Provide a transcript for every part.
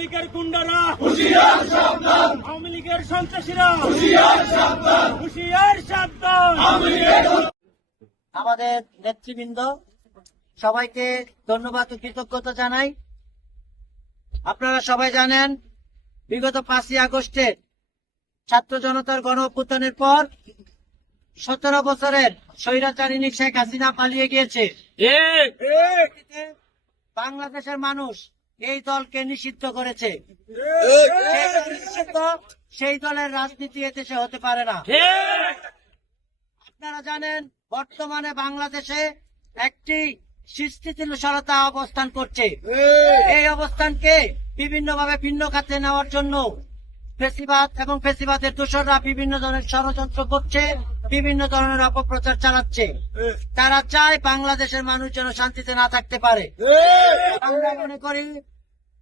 লীগের গুন্ডারা, আওয়ামী লীগের সন্ত্রাসীরা, হুঁশিয়ার সাবধান। আমাদের নেতৃবৃন্দ সবাইকে ধন্যবাদ ও কৃতজ্ঞতা জানাই। আপনারা সবাই জানেন, বিগত 5ই আগস্টে ছাত্র জনতার গণ অভ্যুত্থানের পর 17 বছরের স্বৈরাচারিণী শেখ হাসিনা পালিয়ে গিয়েছে। বাংলাদেশের মানুষ এই দলকে নিষিদ্ধ করেছে। সেই দলের রাজনীতি এদেশে হতে পারে না। আপনারা জানেন, বর্তমানে বাংলাদেশে একটি স্থিতিশীলতা অবস্থান করছে। এই অবস্থানকে বিভিন্নভাবে ভিন্ন খাতে নেওয়ার জন্য ফ্যাসিবাদ এবং ফ্যাসিবাদের দোসররা বিভিন্ন ধরনের ষড়যন্ত্র করছে, বিভিন্ন ধরনের অপপ্রচার চালাচ্ছে। তারা চায় বাংলাদেশের মানুষ যেন শান্তিতে না থাকতে পারে। আমরা মনে করি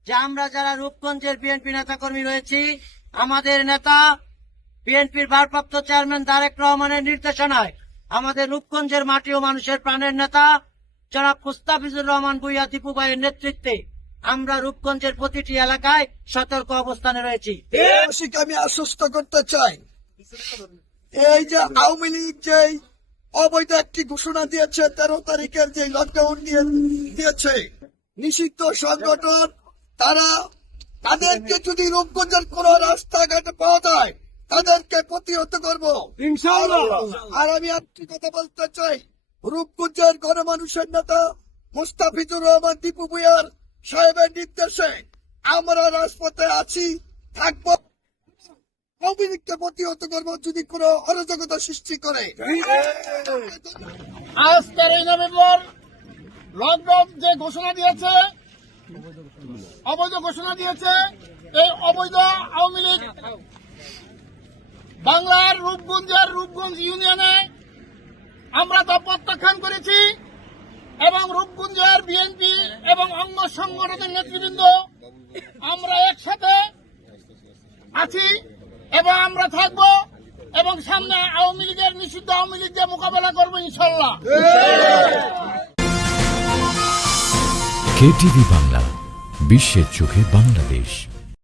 যে আমরা যারা রূপগঞ্জের বিএনপি নেতাকর্মী রয়েছি, আমাদের নেতা বিএনপির ভারপ্রাপ্ত চেয়ারম্যান তারেক রহমানের নির্দেশনায় আমাদের রূপগঞ্জের মাটি ও মানুষের প্রাণের নেতা জনাব মুস্তাফিজুর রহমান ভূঁইয়া দীপু ভাইয়ের নেতৃত্বে আমরা রূপগঞ্জের প্রতিটি এলাকায় সতর্ক অবস্থানে রয়েছি। আমি আশ্বস্ত করতে চাই, এই যে আওয়ামী লীগ যে অবৈধ একটি ঘোষণা দিয়েছে, 13 তারিখের যে লকডাউন দিয়েছে, নিষিদ্ধ সংগঠন, তাদেরকে যদি রূপগঞ্জের কোন রাস্তাঘাটে পাওয়া যায় তাদেরকে প্রতিহত করবো ইনশাআল্লাহ। আর আমি একটি কথা বলতে চাই, রূপগঞ্জের গণমানুষের নেতা মুস্তাফিজুর রহমান দীপু ভূঁইয়ার সাহেবের নির্দেশে আমরা রাজপথে আছি, থাকবো, আওয়ামী লীগকে প্রতিহত করবো যদি কোন অরাজকতা সৃষ্টি করে। আজ 13 নভেম্বর লকডাউন যে ঘোষণা দিয়েছে, অবৈধ ঘোষণা দিয়েছে, এই অবৈধ আওয়ামী লীগ বাংলার রূপগঞ্জ ইউনিয়নে আমরা তা প্রত্যাখ্যান করেছি এবং রূপগঞ্জের বিএনপি এবং অঙ্গ সংগঠনের নেতৃবৃন্দ আমরা একসাথে আছি এবং আমরা থাকব এবং সামনে আওয়ামী লীগের নিষিদ্ধ আওয়ামী লীগকে মোকাবেলা করবো ইনশাল্লাহ। কেটিভি বাংলা, বিশ্বের চোখে বাংলাদেশ।